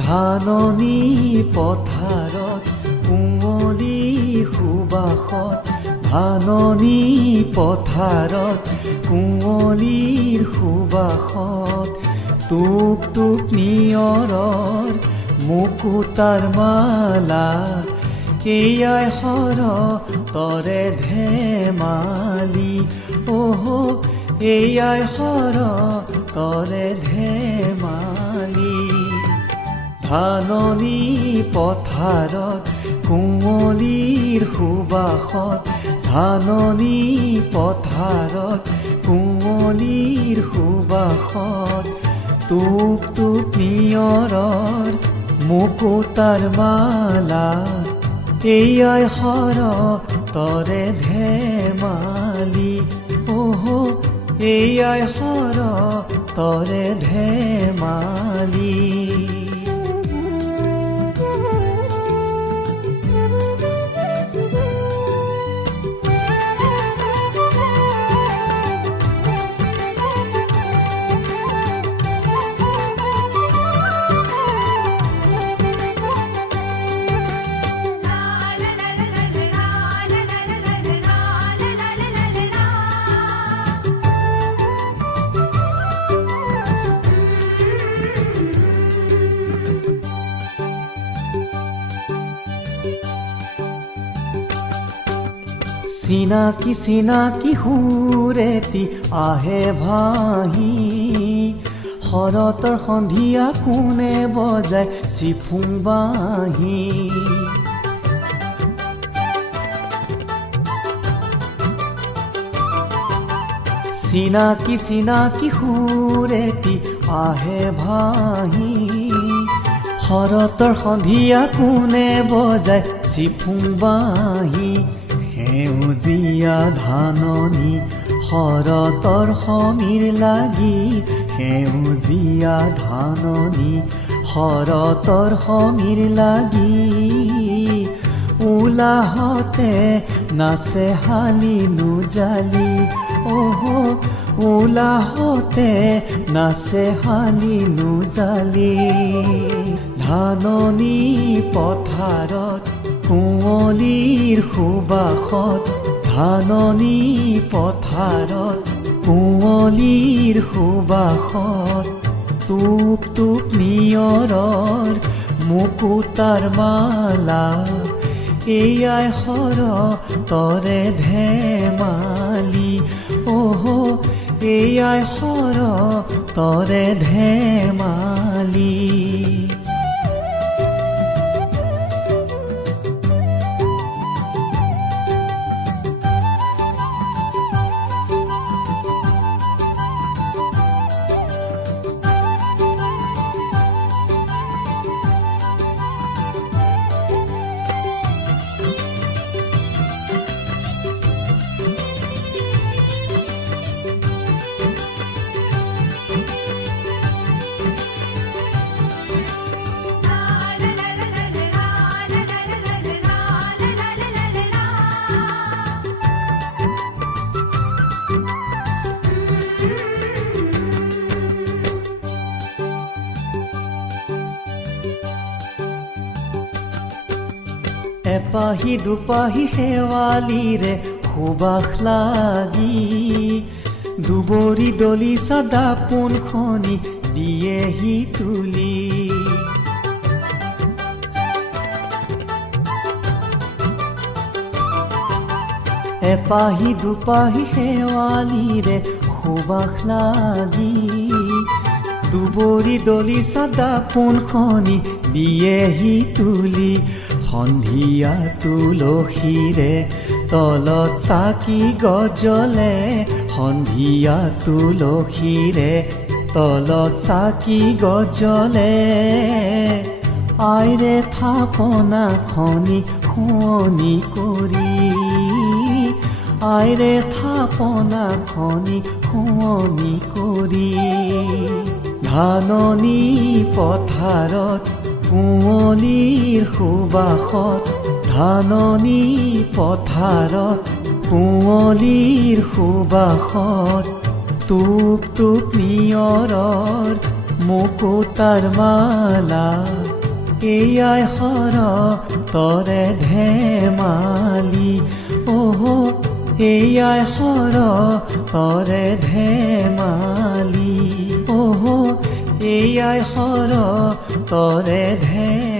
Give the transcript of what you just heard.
ধাননি পথাৰত কুঁৱলী সুবাসত, ধাননি পথাৰত কুঁৱলীৰ সুবাসত, টোপ টোপ নিয়ৰৰ মুকুতাৰ মালা, এয়াই শৰতৰে ধেমালি, এয়াই শৰতৰে ধেমালি। ধাননি পথাৰত কুঁৱলীৰ সুবাসত, ধাননি পথাৰত কুঁৱলীৰ সুবাসত, টোপ টোপ নিয়ৰৰ মুকুতাৰ মালা, এয়াই শৰতৰে ধেমালি, এয়াই শৰতৰে ধেমালি। চিনাকি চিনাকি সুৰেতি আহে ভাহি, শৰতৰ সন্ধিয়া কোনে বজায় চিফুং বাঁহী। চিনাকি চিনাকি সুৰেতি আহে ভাহি, শৰতৰ সন্ধিয়া কোনে বজায় চিফুং বাঁহী। সেউজীয়া ধাননি শৰতৰ সমীৰ লাগি, সেউজীয়া ধাননি শৰতৰ সমীৰ লাগি, উলাহতে নাচে শালি নুজালি, উলাহতে নাচে শালি নুজালি। ধাননি পথাৰত কুঁৱলীৰ সুবাসত, ধাননি পথাৰত কুঁৱলীৰ সুবাসত, টোপ টোপ নিয়ৰৰ মুকুতাৰ মালা, এয়াই শৰতৰে ধেমালি, এয়াই শৰতৰে ধেমালি। এপাহি দুপাহি শেৱালিৰে সুবাস লাগি, দুবৰি দলিচা দাপোনখনি দিয়েহি তুলি। এপাহি দুপাহি শেৱালিৰে সুবাস লাগি, দুবৰি দলিচা দাপোনখনি দিয়েহি তুলি। সন্ধিয়া তুলসীৰে তলত চাকি গজলে, সন্ধিয়া তুলসীৰে তলত চাকি গজলে, আইৰে থাপনাখনি শুৱনি কৰি, আইৰে থাপনাখনি শুৱনি কৰি। ধাননি পথাৰত কুঁৱলীৰ সুবাসত, ধাননি পথাৰত কুঁৱলীৰ সুবাসত, টোপ টোপ নিয়ৰৰ মুকুতাৰ মালা এয়াই সৰ তৰে ধেমালি এয়াই সৰ তৰে ধেমালি এয়াই সৰ তৰে ধেমালি